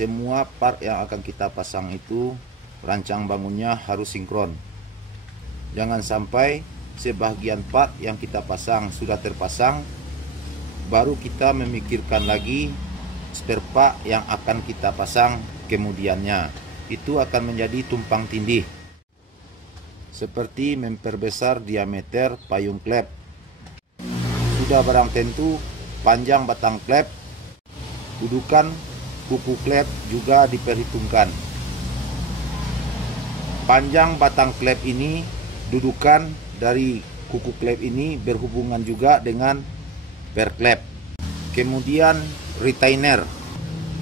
semua part yang akan kita pasang itu rancang bangunnya harus sinkron. Jangan sampai sebagian part yang kita pasang sudah terpasang, baru kita memikirkan lagi spare part yang akan kita pasang kemudiannya. Itu akan menjadi tumpang tindih. Seperti memperbesar diameter payung klep. Sudah barang tentu panjang batang klep, dudukan kuku klep juga diperhitungkan. Panjang batang klep ini, dudukan dari kuku klep ini berhubungan juga dengan per klep. Kemudian retainer.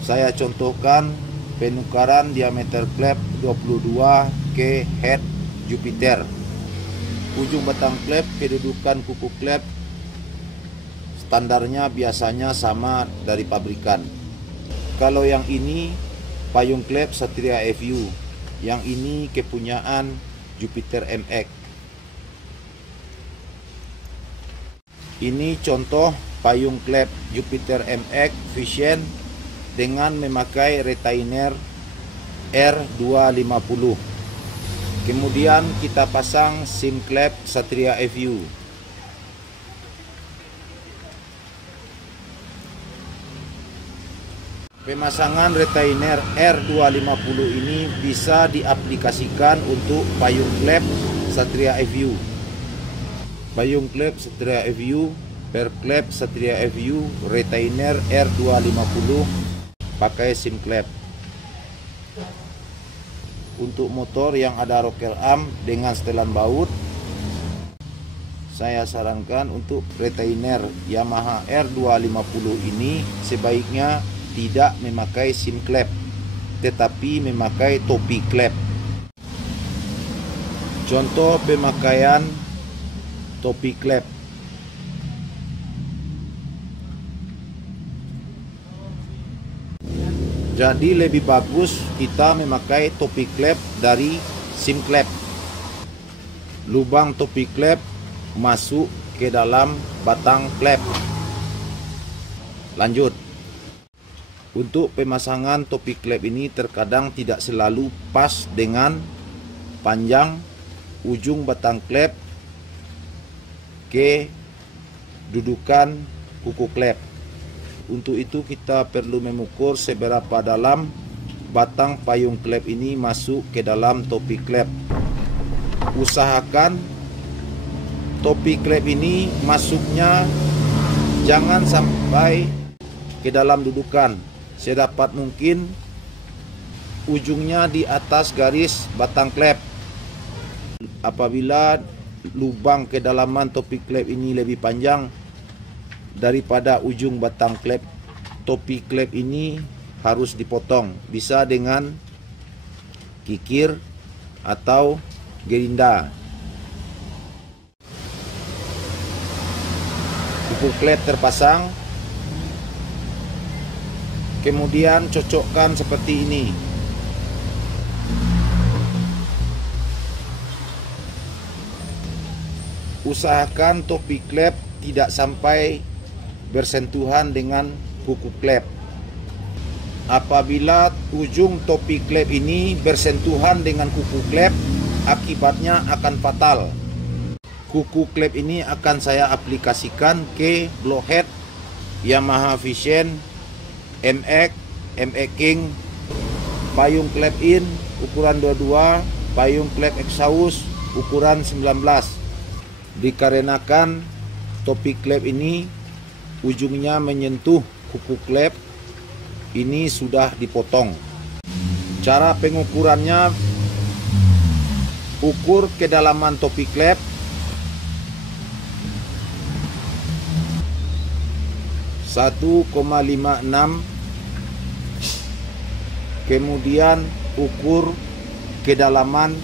Saya contohkan penukaran diameter klep 22 ke head Jupiter. Ujung batang klep, kedudukan kuku klep standarnya biasanya sama dari pabrikan. Kalau yang ini payung klep Satria FU, yang ini kepunyaan Jupiter MX. Ini contoh payung klep Jupiter MX Vision dengan memakai retainer R250. Kemudian kita pasang sim klep Satria FU. Pemasangan retainer R250 ini bisa diaplikasikan untuk payung klep Satria FU. Payung klep Satria FU, per klep Satria FU, retainer R250 pakai sim klep. Untuk motor yang ada rocker arm dengan setelan baut, saya sarankan untuk retainer Yamaha R250 ini sebaiknya tidak memakai sim klep, tetapi memakai topi klep. Contoh pemakaian topi klep. Jadi lebih bagus kita memakai topi klep dari sim klep. Lubang topi klep masuk ke dalam batang klep. Lanjut. Untuk pemasangan topi klep ini terkadang tidak selalu pas dengan panjang ujung batang klep ke dudukan kuku klep. Untuk itu kita perlu mengukur seberapa dalam batang payung klep ini masuk ke dalam topi klep. Usahakan topi klep ini masuknya jangan sampai ke dalam dudukan. Sedapat mungkin ujungnya di atas garis batang klep. Apabila lubang kedalaman topi klep ini lebih panjang daripada ujung batang klep, topi klep ini harus dipotong. Bisa dengan kikir atau gerinda. Kuku klep terpasang. Kemudian cocokkan seperti ini. Usahakan topi klep tidak sampai bersentuhan dengan kuku klep. Apabila ujung topi klep ini bersentuhan dengan kuku klep, akibatnya akan fatal. Kuku klep ini akan saya aplikasikan ke blockhead Yamaha Vision MX, MX King, payung klep in ukuran 22, payung klep exhaust ukuran 19. Dikarenakan topi klep ini ujungnya menyentuh kuku klep, ini sudah dipotong. Cara pengukurannya, ukur kedalaman topi klep, (1,56), kemudian ukur kedalaman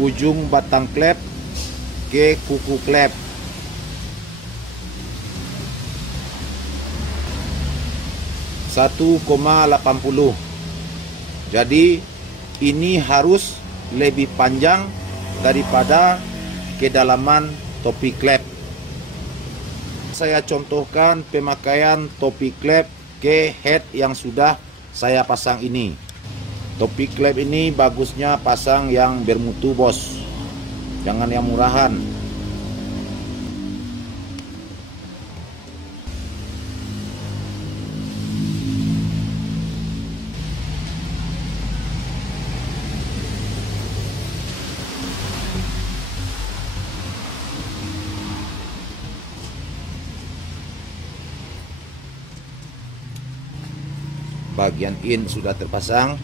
ujung batang klep ke kuku klep. (1,80). Jadi ini harus lebih panjang daripada kedalaman topi klep. Saya contohkan pemakaian topi klep ke head yang sudah saya pasang ini. Topi klep ini bagusnya pasang yang bermutu bos, jangan yang murahan. Bagian in sudah terpasang.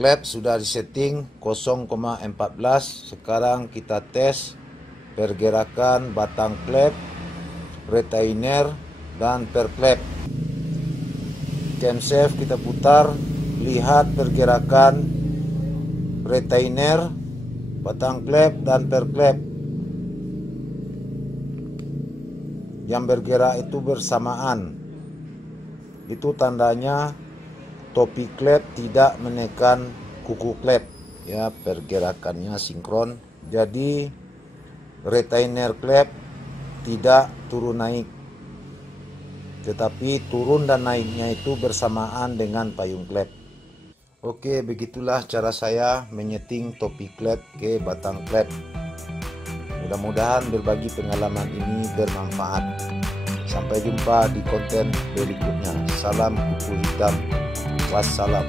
Klep sudah disetting 0,14. Sekarang kita tes pergerakan batang klep, retainer, dan per klep. Camshaft kita putar, lihat pergerakan retainer, batang klep, dan per klep. Yang bergerak itu bersamaan. Itu tandanya topi klep tidak menekan kuku klep, ya, pergerakannya sinkron. Jadi retainer klep tidak turun naik, tetapi turun dan naiknya itu bersamaan dengan payung klep. Oke, begitulah cara saya menyeting topi klep ke batang klep. Mudah-mudahan berbagi pengalaman ini bermanfaat. Sampai jumpa di konten berikutnya. Salam kuku hitam. Wassalam.